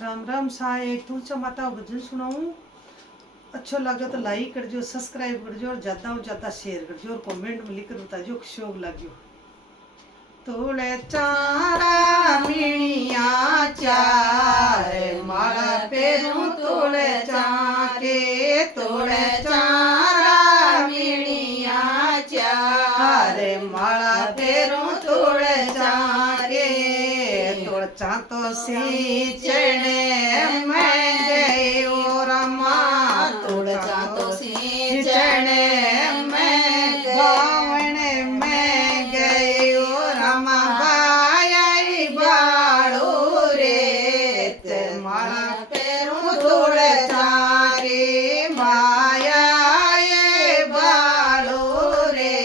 राम राम साए तुलसा माता का भजन सुनाऊं। अच्छा लगे तो लाइक कर जो, सब्सक्राइब कर जो और ज़्यादा शेयर कर जो और कमेंट में लिख कर बता जो शौक लग्यो। तोड़े चारा मिणिया चार माला पेरू तोड़े चाके तोड़े चारा मिणिया चार माला पेरू तोड़े चाके तोड़ चा तो सींचने मैं गई और माँ तोड़ चा तो सींचने मैं गावने में गई और माँ बाई बाड़ू रे माला पेरू तोड़े चारी माया ये बाड़ू रे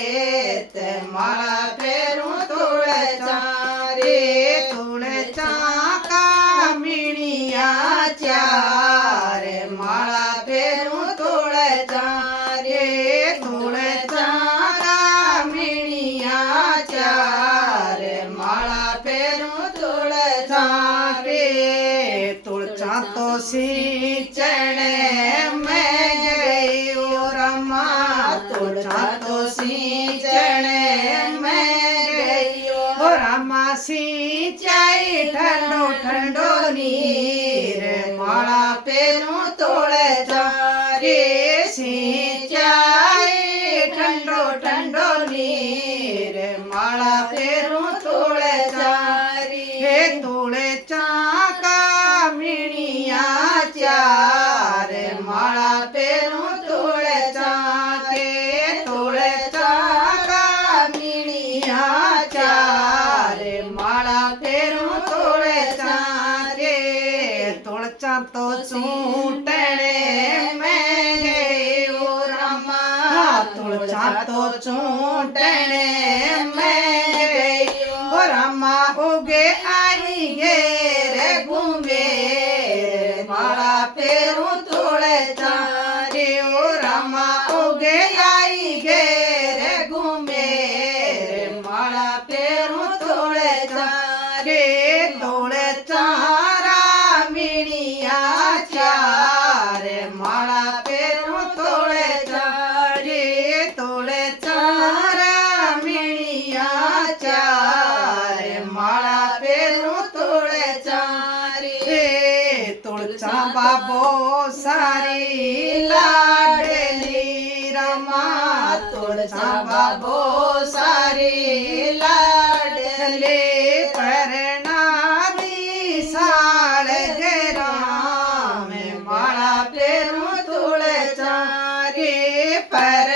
माला पेरू तोड़े चारी तोड़े चाका मिणिया चार माला पेरू तोड़े चारे तोड़े चाका मिणिया चार माला पेरू तोड़े चारे तुलचा तो सींचने मैं गई और माँ तुलचा तो सींचने मैं गई और माँ सिंचाई ठंडो ठंडो नीर माला पेरू तोड़े चारे सिंचाई ठंडो ठंडो नीर माला पेरू तोड़े चारी हे तोड़े चाका मिणिया चार माला पेरू तोड़े चाके तोड़े चाका मिणिया चार माला पेरू तोड़े चारे तुलचा तो चूटने मैं गई और माँ तुलचा तो चूटने मैं गई और माँ उगे आई घेरे घूमे माला पेरू तोड़े चारे और माँ उगे आई घेरे घूमे माला पेरू तोड़े चारे तोड़े चारा मिणिया चार माला पेरू तोड़े चारे तोड़े चारा मिणिया चार माला पेरू तोड़े चारे तुलचा बाबो सारी लाडली रमा तुलचा बाबो सारी लाडले परणारी साळ गराम माला पेरू तोड़े चारे पर